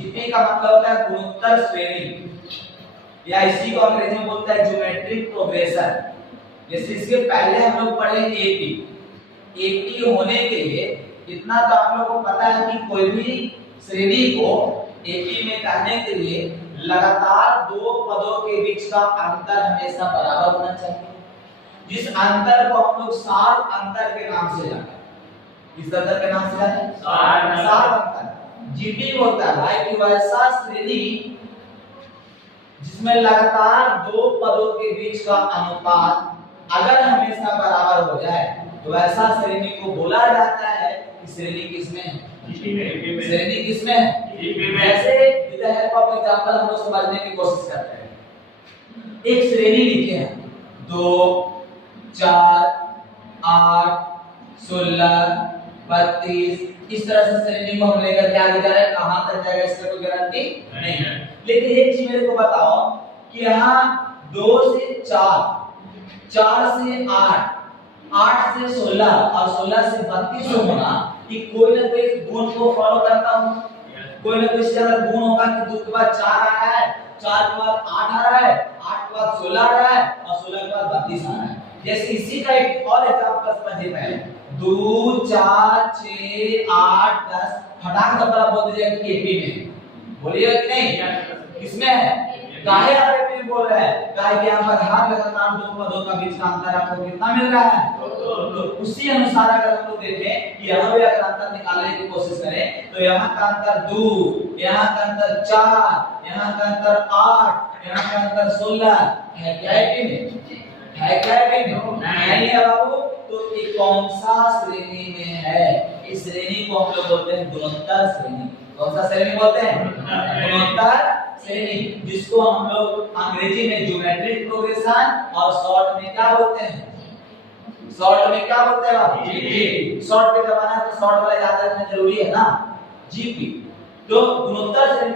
GP का मतलब होता है गुणोत्तर श्रेणी, या इसी को अंग्रेजी में बोलते हैं ज्योमेट्रिक प्रोग्रेशन। जैसे इसके पहले हम लोग पढ़े एपी। एपी होने के लिए इतना तो आप लोगों को पता है कि कोई भी श्रेणी को एपी में कहने के लिए लगातार दो पदों के बीच का अंतर हमेशा बराबर होना चाहिए, जिस अंतर को हम लोग सार अंतर के नाम से जानते हैं। किस अंतर के नाम से जानते हैं? सार अंतर। जीपी होता है कि वैसा श्रेणी जिसमें लगातार दो पदों के बीच का अनुपात अगर हमेशा बराबर हो जाए तो ऐसा श्रेणी को बोला जाता है कि श्रेणी किसमें है? श्रेणी किसमें है? ऐसे with the help of example हम लोग समझने की कोशिश करते हैं। एक श्रेणी लिखे हैं 2 4 8 16 32, इस तरह से श्रेणी को हम लेकर के आगे जा रहे हैं। कहां तक जाएगा इसका कोई गारंटी नहीं है। लेकिन एक चीज मेरे को बताओ कि यहाँ 2 से 4, 4 से 8, 8 से 16 और 16 से 32 होना कि कोई ना कोई गुण को फॉलो करता हूं। कोई ना कोई इसके अंदर गुण होगा कि 2 के बाद 4 आ रहा है, 4 के बाद 8 आ रहा है, 8 के बाद 16 आ रहा है और 16 के बाद 32 आ रहा है। जैसे इसी का एक और एग्जांपल समझिए पहले 2 4 6 8 10 फटाक दबरा बोल दीजिए कि एपी में बोलिएगा कि नहीं? किसमें है? काहे आप एपी में बोल रहे हैं? काहे कि यहां पर हर लगातार दो पदों का बीच का अंतर आपको कितना मिल रहा है? तो उसी अनुसार अगर हम लोग देखें कि यहां भी अगर अंतर निकालने की कोशिश करें तो यहां का अंतर 2, यहां का अंतर 4, यहां का अंतर 8, यहां का अंतर 16 है। क्या एपी में है? क्या एपी में नहीं है बाबू? तो ये कौन सा श्रेणी में है? इस श्रेणी को हम लोग बोलते हैं गुणोत्तर श्रेणी। कौन सा श्रेणी बोलते हैं? गुणोत्तर श्रेणी, जिसको हम लोग अंग्रेजी में ज्योमेट्रिक प्रोग्रेशन और शॉर्ट में क्या बोलते हैं? शॉर्ट में क्या बोलते हैं बाबू? जीपी। शॉर्ट पे करवाना है तो शॉर्ट वाला याद रखना जरूरी है ना, जीपी। तो गुणोत्तर श्रेणी